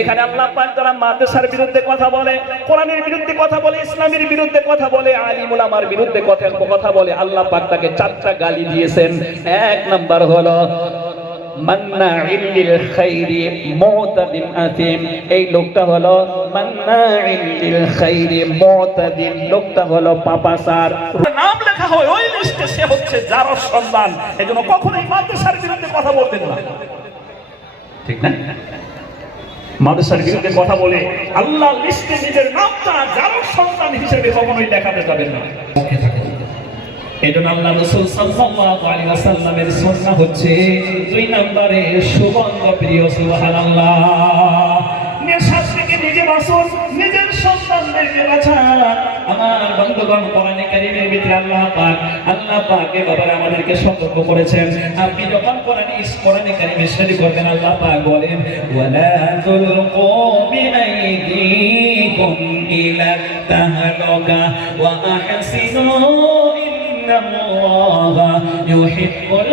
এখানে আল্লাহ পাক যারা মাদ্রাসার বিরুদ্ধে কথা বলে, কোরআনের বিরুদ্ধে কথা বলে, ইসলামের বিরুদ্ধে কথা বলে, আলিম উলামার বিরুদ্ধে কথা বলে, আল্লাহ পাক তাকে চারটা গালি দিয়েছেন। এক নাম্বার হলো মান্নাইল লিল খাইরি মুতাদিন আতিম। এই লোকটা হলো মান্নাইল লিল খাইরি মুতাদিন, লোকটা হলো পাপাচার। নাম লেখা হয় ওই লিস্টে, সে হচ্ছে জারস সন্তান। এজন্য কখনোই মাদ্রাসার বিরুদ্ধে কথা বলবেন না, ঠিক না? মাদ্রাসার বিরুদ্ধে কথা বলে আল্লাহ লিস্টে নিজের নামটা জারস সন্তান হিসেবে কখনোই দেখাতে যাবেন না। এজন্য আল্লাহ রাসূল সাল্লাল্লাহু আলাইহি ওয়াসাল্লামের সুন্নাহ হচ্ছে 2 নম্বরে সুগন্ধ প্রিয়। সুবহানাল্লাহ। নেশার থেকে নিজে বাঁচুন, নিজের সন্তানদেরকে বাঁচান। আমার বন্ধুগণ, কোরআনে কারীমের ভিতরে আল্লাহ পাক এভাবে আমাদেরকে সতর্ক করেছেন। আপনি যখন কোরআনে কারীমে শরীফ করবেন, আল্লাহ পাক বলেন ওয়ালা তুলকু বিআইদিকুম ইলা তাহলুকা ওয়া আহসিনু ইন্নাল্লাহা ইউহিব্বুল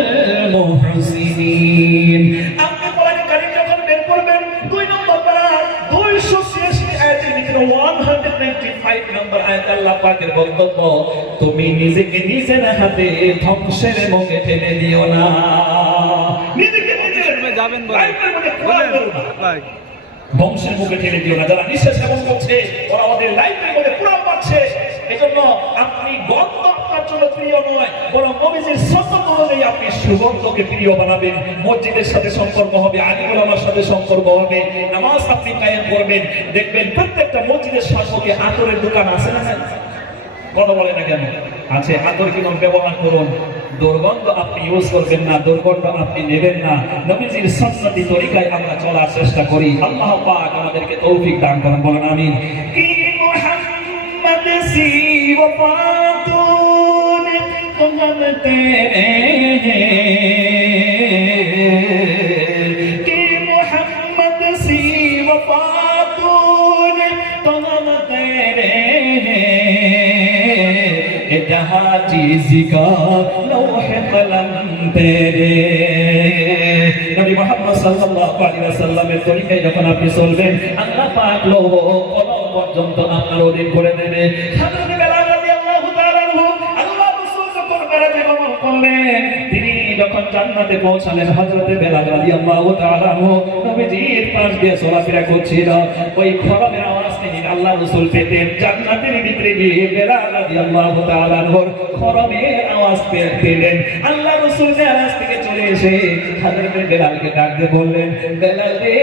মুহসিনিন। আপনি কোরআনে কারীম যখন বের করবেন, 2 নম্বর পারা 286 আয়াতের ভিতরে 195 নম্বর আয়াত আল্লাহ পাকের বক্তব্য, তুমি নিজেকে নিজের হাতে ধ্বংসের মুখে ঠেলে দিও না। নিজেকে নিজের যাবেন বলেন ভাই, ধ্বংসের মুখে ঠেলে দিও না। যারা নিঃশ্বাস সেবন করছে ওরা আমাদের লাইফের মধ্যে পুরো পাচ্ছে। এজন্য আপনি গন্ধ আপনার জন্য প্রিয় নয়, বরং নবীজির সুন্নাত অনুযায়ী আপনি সুগন্ধকে প্রিয় বানাবেন। মসজিদের সাথে সম্পর্ক হবে, আলিম উলামার সাথে সম্পর্ক হবে, নামাজ আপনি কায়েম করবেন। দেখবেন প্রত্যেকটা মসজিদের সামনে আতরের দোকান আছে না? কথা বলে না কেন? আছে। আতর কিনুন, ব্যবহার করুন। দুর্গন্ধ আপনি ইউজ করবেন না, দুর্গন্ধ আপনি নেবেন না। নবীজির সুন্নতি তরিকায় আমরা চলার চেষ্টা করি। আল্লাহ পাক আমাদেরকে তৌফিক দান করেন, বলেন আমিন। কি মুহাম্মদ সি ওয়াফাতুন তুমতে কি মুহাম্মদ সি ওয়াফাতুন তুমতে जहाँ चीज का लौह कलम तेरे। नबी मोहम्मद सल्लल्लाहु अलैहि वसल्लमेর তরিকায় যখন আপনি চলবেন, আল্লাহ পাক লৌহ কলম পর্যন্ত আপনার অধীন করে দেবে। হযরত বেলাল রাদিয়াল্লাহু তাআলা আনহু, আল্লাহ রাসূল যখন মেরাজে গমন করলেন, তিনি যখন জান্নাতে পৌঁছালেন, হযরত বেলাল রাদিয়াল্লাহু তাআলা আনহু নবীজির পাশ দিয়ে চলাফেরা করছিল। ওই খরমের আওয়াজ তিনি আল্লাহ রাসূল পেতেন। জান্নাতের ভিতরে গিয়ে বেলাল রাদিয়াল্লাহু তাআলা আনহুর খরমের আওয়াজ পেলেন। আল্লাহ রাসূল মেরাজ থেকে চলে এসে হযরত বেলালকে ডাক দিয়ে বললেন, বেলাল রে,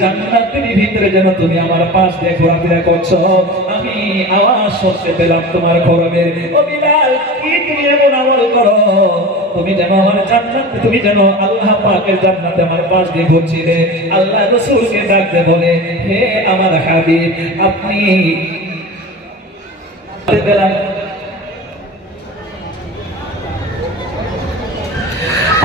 জান্নাতের ভিতরে যেন তুমি আমার পাশ দিয়ে ঘোরাফেরা করছো, আমি আওয়াজ শুনতে পেলাম তোমার খরমের। ও বেলাল, কি তুমি এমন আমল করো? তুমি যেন আমার জান্নাত, তুমি যেন আল্লাহ পাকের জান্নাতে আমার পাশ দিয়ে ঘুরছিলে। আল্লাহ রাসূলকে ডাক দিয়ে বলে, হে আমার হাবিব, আপনি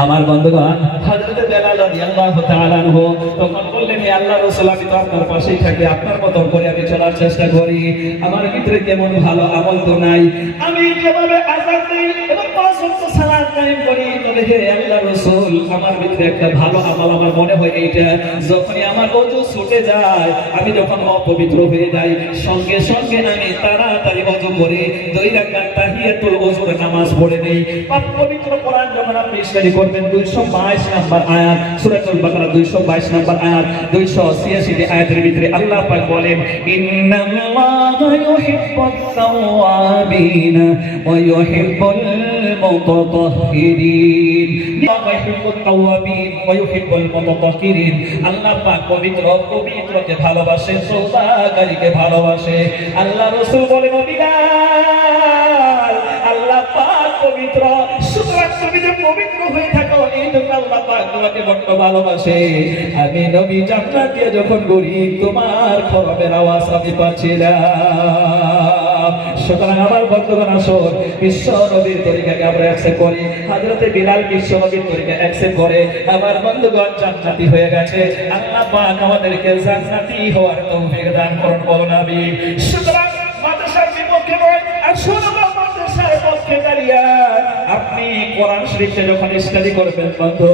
আমার বন্ধুগণ, হযরত বেলাল রাদিয়াল্লাহু তাআলা আনহু তখন বললেন, হে আল্লাহর রাসূল, আমি তো আপনার পাশেই থাকি, আপনার মত করে আমি চলার চেষ্টা করি। আমার ভিতরে কেমন ভালো আমল তো নাই। আমি যেভাবে আযান দিই এবং 5 ওয়াক্ত সালাত কায়েম করি, তবে বলে হে আল্লাহ রাসূল আমার ভিতরে একটা ভালো আমল আমার মনে হয় এইটা, যখনই আমার ওযু ছুটে যায় আমি যখন অপবিত্র হয়ে যাই সঙ্গে সঙ্গে আমি তাড়াতাড়ি ওযু করে 2 রাকাত তাহিয়াতুল ওযুর নামাজ পড়ে নেই। পবিত্র কোরআন যখন আপনি স্টাডি করবেন 222 নম্বর আয়াত সূরাতুল বাকারা 222 নম্বর আয়াত 286 আয়াতের ভিতরে আল্লাহ পাক বলেন ইন্নাল্লাহা ইউহিব্বুত তাওয়াবিনা ওয়া ইউহিব্বুল মুতাতাহহিরিন। ইউহিব্বুত তাওয়াবিন ওয়া ইউহিব্বুল মুতাতাহহিরিন। আল্লাহ পাক পবিত্রকে ভালোবাসে, তওবাকারীকে ভালোবাসে। আল্লাহ রাসূল বলেন ও বিলাল আল্লাহ পাক পবিত্র, সুতরাং তুমি যে পবিত্র হয়ে থাকো এই জন্য আল্লাহ পাক তোমাকে বড় ভালোবাসে। আমি নবী জান্নাত দিয়ে যখন ঘুরি তোমার খরমের আওয়াজ আমি পাচ্ছিলাম। সুতরাং আমার বন্ধুগণ আসুন বিশ্ব নবীর তরিকাকে আমরা অ্যাকসেপ্ট করি। হযরতে বিলাল বিশ্ব নবীর তরিকা অ্যাকসেপ্ট করে আমার বন্ধুগণ জান্নাতি হয়ে গেছে। আল্লাহ পাক আমাদেরকে জান্নাতি হওয়ার তৌফিক দান করুন বলুন আমিন। সুতরাং মাদ্রাসার বিপক্ষে নয়, আসুন আমরা মাদ্রাসার পক্ষে দাঁড়িয়ে আপনি কোরআন শরীফে যখন স্টাডি করবেন বন্ধু,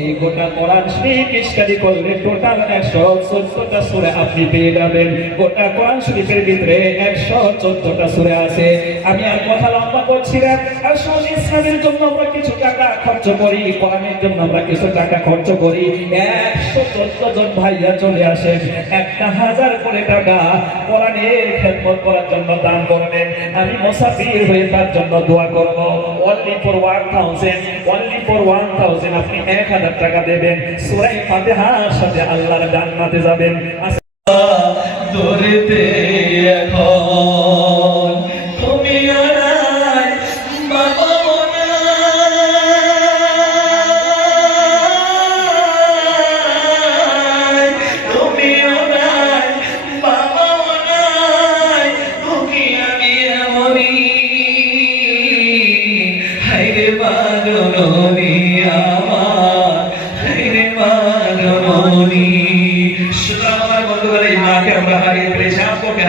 এই গোটা কোরআন শরীফ স্টাডি করলে টোটাল 114টা সূরা আপনি পেয়ে যাবেন। গোটা কোরআন শরীফের ভিতরে 114টা সূরা আছে। আমি আর কথা লম্বা করছি না, আসুন ইসলামের জন্য আমরা কিছু টাকা খরচ করি, কোরআনের জন্য আমরা কিছু টাকা খরচ করি। 114 জন ভাইয়া চলে আসেন, 1000 করে টাকা কোরআনের খেদমত করার জন্য দান করবেন। আমি মুসাফির হয়ে তার জন্য দোয়া করব। only for 1000 আপনি 1000 টাকা দেবেন, সূরা ফাতিহার সাথে আল্লাহর জান্নাতে যাবেন। দৌড়তে এখন তুমি আর বাবা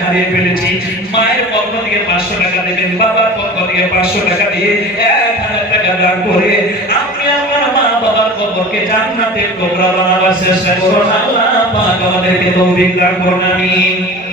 হারিয়ে ফেলেছি। মায়ের পক্ষ থেকে 500 টাকা দেবেন, বাবার পক্ষ থেকে 500 টাকা দিয়ে 1000 টাকা দান করে আপনি আমার মা বাবার কবরকে জান্নাতের টুকরা বানাবার চেষ্টা করুন। আল্লাহ পাক আমাদেরকে তৌফিক দান করুন আমিন।